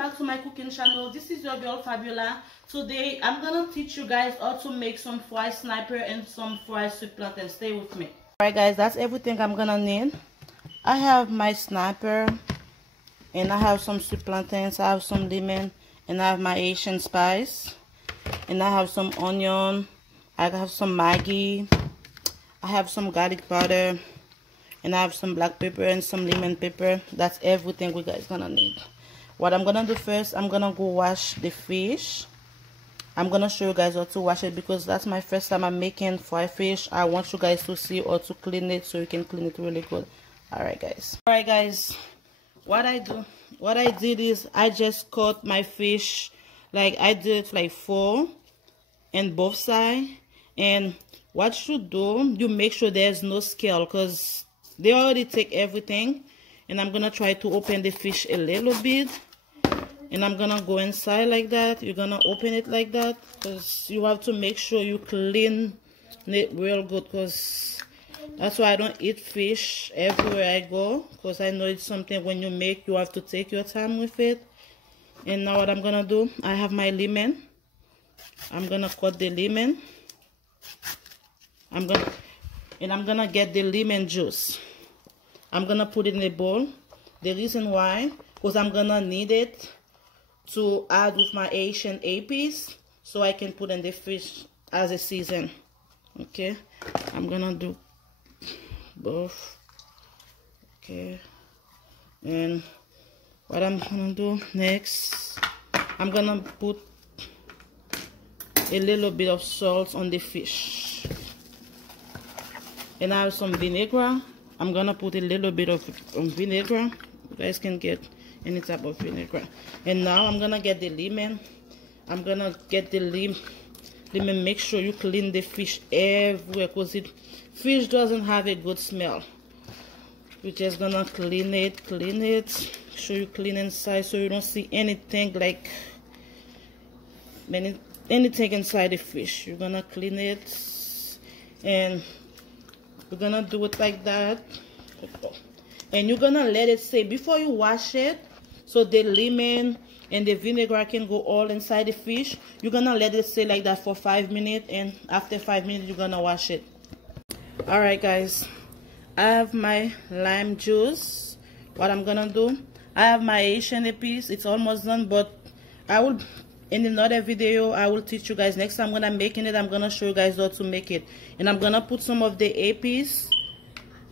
back to my cooking channel. This is your girl Fabiola. Today I'm gonna teach you guys how to make some fried sniper and some fried sweet plantain. Stay with me. Alright guys, that's everything I'm gonna need. I have my sniper and I have some sweet plantains, I have some lemon, and I have my Asian spice, and I have some onion, I have some Maggi, I have some garlic powder, and I have some black pepper and some lemon pepper. That's everything we guys gonna need. What I'm gonna do first, I'm gonna go wash the fish. I'm gonna show you guys how to wash it because that's my first time I'm making fried fish. I want you guys to see how to clean it so you can clean it really good. Alright guys, what I did is I just cut my fish, like I did like 4 on both sides. And what you do, you make sure there's no scale because they already take everything. And I'm gonna try to open the fish a little bit, and I'm gonna go inside like that. You're gonna open it like that because you have to make sure you clean it real good, because that's why I don't eat fish everywhere I go, because I know it's something when you make you have to take your time with it. And now what I'm gonna do, I have my lemon. I'm gonna cut the lemon. I'm gonna get the lemon juice. I'm gonna put it in a bowl. The reason why, because I'm gonna need it to add with my Asian APs so I can put in the fish as a season. Okay, I'm gonna do both. Okay, and what I'm gonna do next, I'm gonna put a little bit of salt on the fish, and I have some vinegar. I'm gonna put a little bit of vinegar. You guys can get any type of vinegar. And now I'm gonna get the lemon. I'm gonna get the lemon. Make sure you clean the fish everywhere, because fish doesn't have a good smell. We're just gonna clean it. Make sure you clean inside so you don't see anything like anything inside the fish. You're gonna clean it, and we're gonna do it like that. And you're gonna let it stay before you wash it, so the lemon and the vinegar can go all inside the fish. You're gonna let it stay like that for 5 minutes, and after 5 minutes you're gonna wash it. Alright guys, I have my lime juice. What I'm gonna do, I have my Asian APs. It's almost done, but I will, in another video, I will teach you guys. Next time when I'm making it, I'm gonna show you guys how to make it. And I'm gonna put some of the APs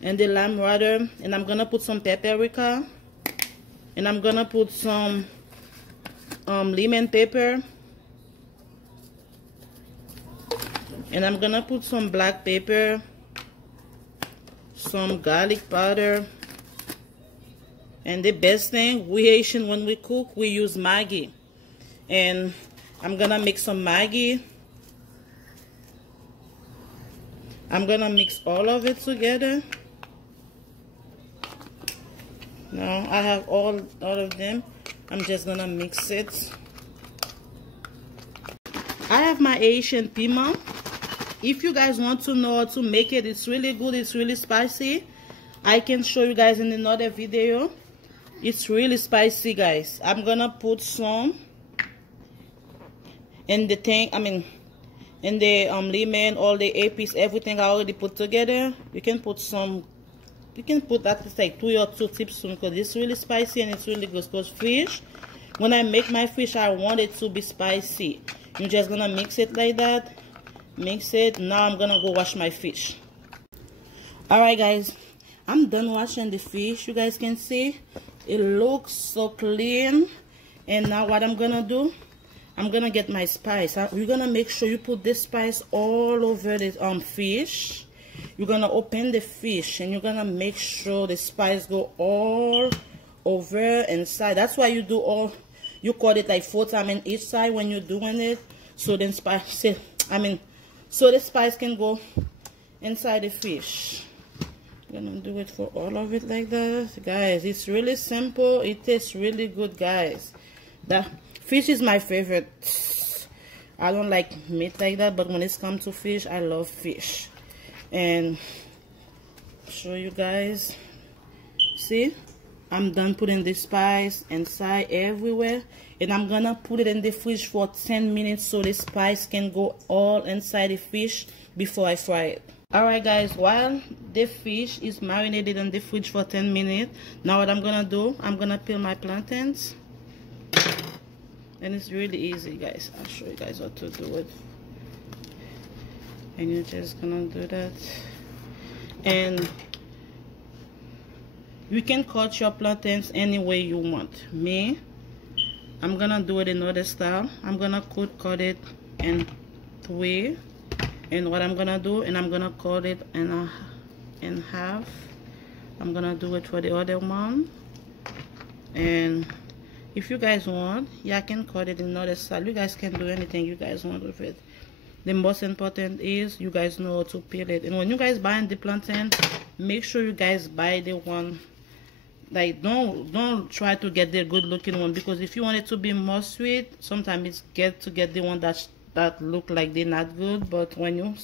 and the lime water, and I'm gonna put some paprika, and I'm gonna put some lemon pepper, and I'm gonna put some black pepper, some garlic powder, and the best thing, we Asian, when we cook, we use Maggi. And I'm gonna mix some Maggi. I'm gonna mix all of it together. Now I have all of them. I'm just gonna mix it. I have my Asian piman. If you guys want to know how to make it, it's really good, it's really spicy. I can show you guys in another video. It's really spicy guys. I'm gonna put some in the thing, in the lemon, all the APs, everything I already put together. You can put some, you can put at least like 2 or 2 tablespoons, because it's really spicy and it's really good. Because fish, when I make my fish, I want it to be spicy. You're just gonna mix it like that. Mix it. Now I'm gonna go wash my fish. Alright guys, I'm done washing the fish. You guys can see it looks so clean. And now what I'm gonna do, I'm gonna get my spice. You're gonna make sure you put this spice all over the fish. You're gonna open the fish and you're gonna make sure the spice go all over inside. That's why you do all, you cut it like 4 times in each side when you're doing it, so then spice, so the spice can go inside the fish. I'm gonna do it for all of it like that, guys. It's really simple. It tastes really good, guys. The fish is my favorite. I don't like meat like that, but when it's come to fish, I love fish. And show you guys, see, I'm done putting the spice inside everywhere, and I'm gonna put it in the fridge for 10 minutes so the spice can go all inside the fish before I fry it. Alright guys, while the fish is marinated in the fridge for 10 minutes, now what I'm gonna do, I'm gonna peel my plantains. And it's really easy guys. I'll show you guys what to do it. And you're just gonna do that. And you can cut your plantains any way you want. Me, I'm gonna do it another style. I'm gonna cut it in three. And what I'm gonna do, and I'm gonna cut it in half. I'm gonna do it for the other one. And if you guys want, yeah, I can cut it in another style. You guys can do anything you guys want with it. The most important is you guys know how to peel it. And when you guys buy the plantain, make sure you guys buy the one, like don't try to get the good looking one, because if you want it to be more sweet, sometimes it's get the one that look like they're not good, but when you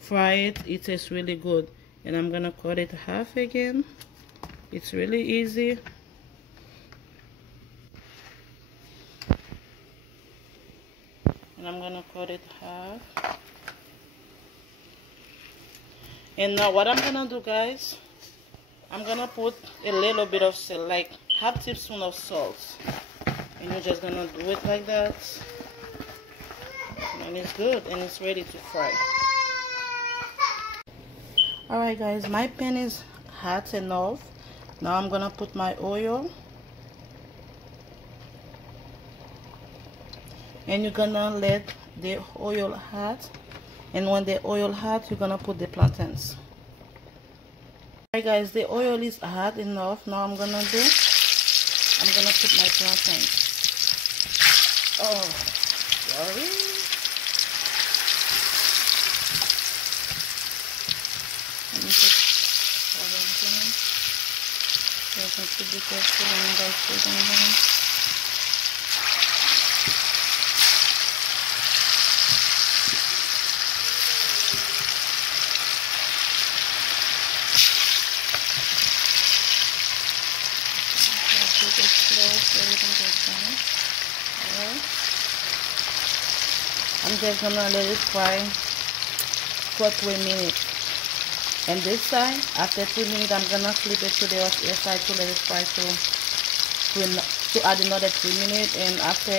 fry it, it tastes really good. And I'm gonna cut it half again. It's really easy. And I'm gonna cut it half. And now what I'm gonna do guys, I'm gonna put a little bit of salt, like half teaspoon of salt, and you're just gonna do it like that, and it's good and it's ready to fry. Alright guys, my pan is hot enough. Now I'm gonna put my oil, and you're gonna let the oil hot, and when the oil hot, you're gonna put the plantains. Alright guys, the oil is hot enough. Now I'm gonna put my plantains. Oh, sorry. Let me just hold on to them. Just need to be careful when you guys put them down. I'm just gonna let it fry for 3 minutes, and this side, after 3 minutes, I'm gonna flip it to the other side to let it fry to add another 3 minutes, and after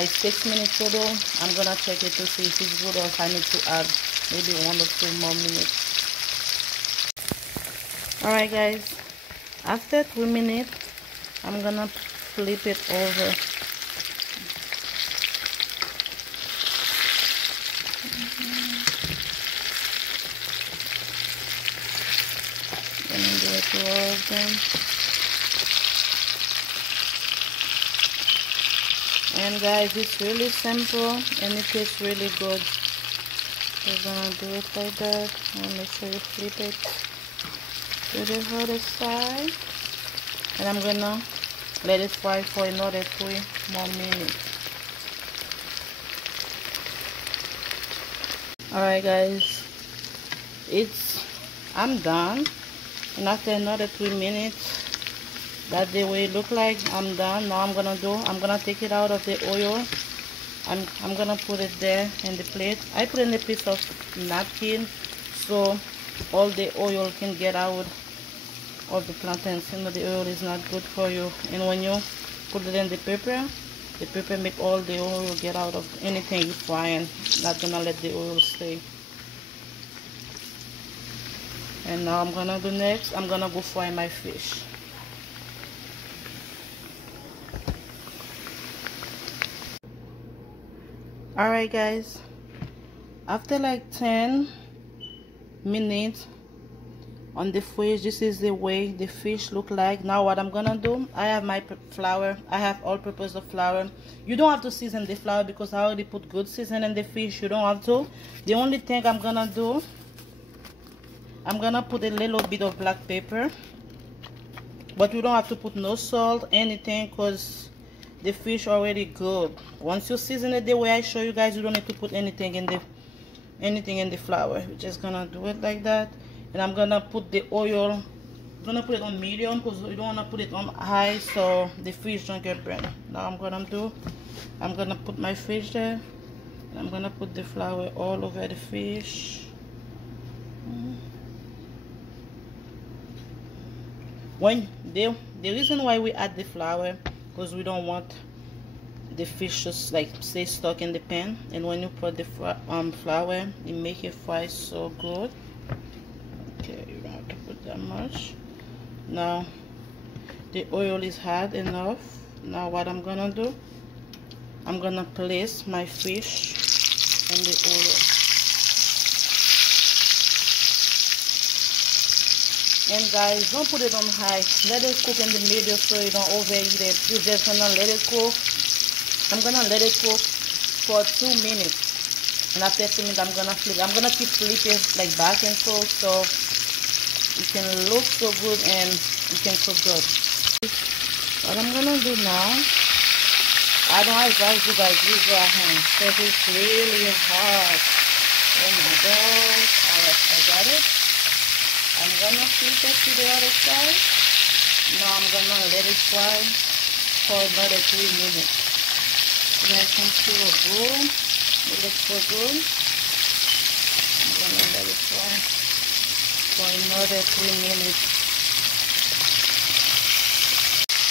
like 6 minutes total, I'm gonna check it to see if it's good or if I need to add maybe 1 or 2 more minutes. Alright guys, after 3 minutes, I'm gonna flip it over. And do it to all of them. And guys, it's really simple and it tastes really good. You're gonna do it like that, and make sure you flip it to the other side. And I'm gonna let it fry for another 3 more minutes. Alright guys, I'm done, and after another 3 minutes, that's the way it look like. I'm done. Now I'm gonna take it out of the oil. I'm gonna put it there in the plate. I put in a piece of napkin so all the oil can get out of the plantains. You know, the oil is not good for you, and when you put it in the paper make all the oil get out of anything you frying. Not gonna let the oil stay. And now I'm gonna do next, I'm gonna go fry my fish. Alright guys, after like 10 minutes on the fridge, this is the way the fish look like. Now what I'm gonna do, I have my flour. I have all-purpose flour. You don't have to season the flour because I already put good season in the fish. You don't have to. The only thing I'm gonna do, I'm gonna put a little bit of black pepper, but you don't have to put no salt, anything, because the fish already good. Once you season it the way I show you guys, you don't need to put anything in the flour. We're just gonna do it like that. And I'm gonna put the oil I'm gonna put it on medium because we don't wanna put it on high so the fish don't get burnt. Now I'm gonna put my fish there. And I'm gonna put the flour all over the fish. The reason why we add the flour because we don't want the fish just like stay stuck in the pan, and when you put the flour it make it fry so good. Okay, you don't have to put that much. Now the oil is hot enough. Now what I'm gonna do, I'm gonna place my fish in the oil. And guys, don't put it on high. Let it cook in the middle so you don't overeat it. You're just gonna let it cook. I'm gonna let it cook for 2 minutes. And after 2 minutes, I'm gonna flip. I'm gonna keep flipping like back and forth so it can look so good and it can cook good. What I'm gonna do now, I don't advise you guys use your hand because it's really hard. Oh my gosh. Alright, I got it. I'm gonna flip it to the other side. Now I'm gonna let it fry for another 3 minutes. You guys can see how good it looks so good. I'm gonna let it fry for another 3 minutes.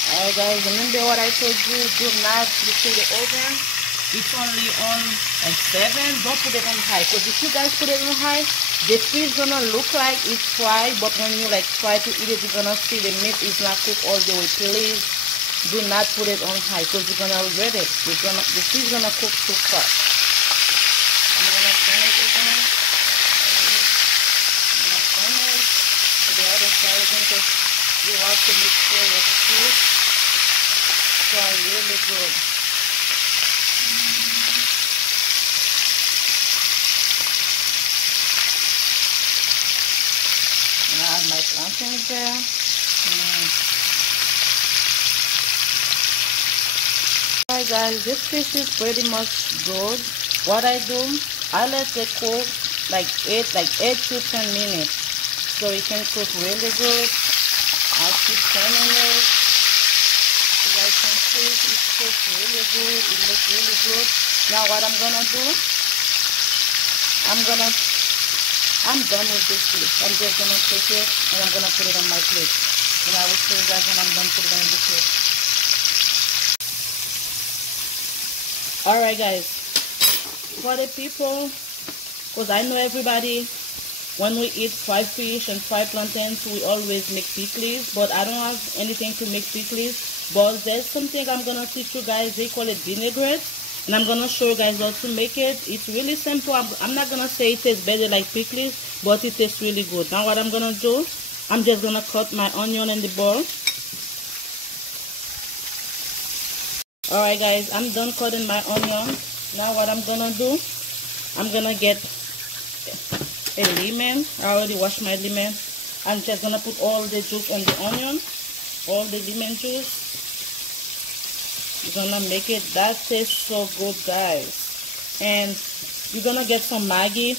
Alright guys, remember what I told you, do not put the oven. It's only on like 7. Don't put it on high because if you guys put it on high, the fish gonna look like it's fried, but when you like try to eat it, you're gonna see the meat is not cooked all the way. Please do not put it on high because you're gonna regret it. The fish gonna cook too fast. I'm gonna turn it again. I'm gonna turn it to the other side again because you have to make sure your fish fry really good. And I have my plantains there. Alright guys, this fish is pretty much good. What I do, I let it cook like 8 to 10 minutes so it can cook really good. I keep turning it. You guys can see it cooks really good. It looks really good. Now what I'm gonna do, I'm done with this fish. I'm just gonna take it and I'm gonna put it on my plate. And I will show you guys when I'm done putting it on the plate. Alright guys, for the people, because I know everybody, when we eat fried fish and fried plantains, we always make pickles, but I don't have anything to make pickles. But there's something I'm gonna teach you guys. They call it vinaigrette, and I'm gonna show you guys how to make it. It's really simple. I'm not gonna say it tastes better like pickles, but it tastes really good. Now what I'm gonna do, I'm just gonna cut my onion in the bowl. Alright guys, I'm done cutting my onion. Now what I'm gonna do, I'm gonna get a lemon. I already washed my lemon. I'm just gonna put all the juice on the onion, all the lemon juice. You're gonna make it that tastes so good guys. And you're gonna get some Maggi.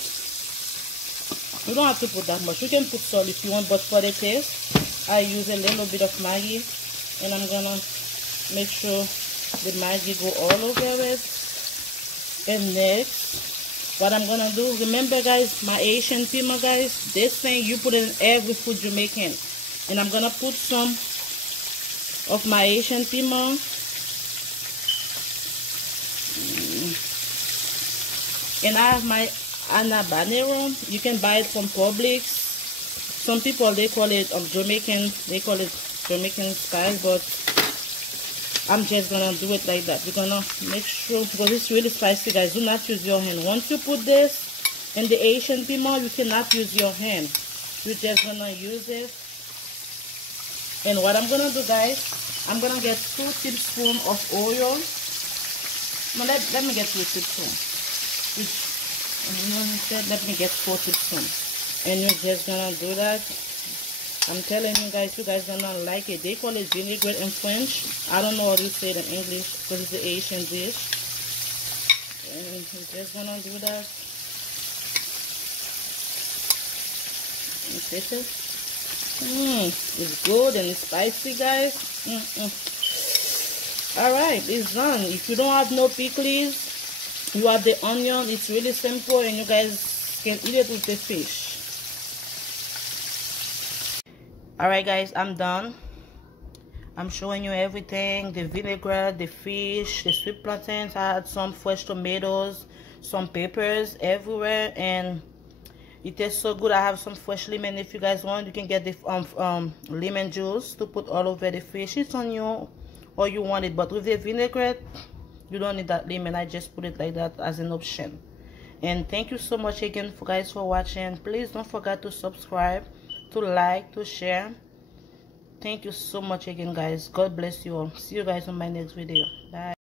You don't have to put that much. You can put salt if you want, but for the taste, I use a little bit of Maggi, and I'm gonna make sure the Maggi go all over it. And next, what I'm gonna do, remember guys, my Asian pima guys, this thing you put in every food you're making. And I'm gonna put some of my Asian pima. And I have my habanero. You can buy it from Publix. Some people they call it Jamaican. They call it Jamaican style, but I'm just gonna do it like that. You're gonna make sure, because it's really spicy guys, do not use your hand. Once you put this in the Asian pima, you cannot use your hand. You're just gonna use it. And what I'm gonna do guys, I'm gonna get 2 tablespoons of oil. No, let me get 2 tablespoons. Let me get 4 tablespoons. And you're just gonna do that. I'm telling you guys gonna like it. They call it vinaigrette in French. I don't know how to say it in English because it's an Asian dish. And you're just gonna do that. And taste it. It's good and it's spicy, guys. Alright, it's done. If you don't have no pickles, you have the onion. It's really simple and you guys can eat it with the fish. Alright guys, I'm done. I'm showing you everything, the vinaigrette, the fish, the sweet plantains. I had some fresh tomatoes, some peppers everywhere, and it tastes so good. I have some fresh lemon. If you guys want, you can get the lemon juice to put all over the fish. It's on you or you want it, but with the vinaigrette you don't need that lemon. I just put it like that as an option. And thank you so much again for guys for watching. Please don't forget to subscribe, to like, to share. Thank you so much again, guys. God bless you all. See you guys on my next video. Bye.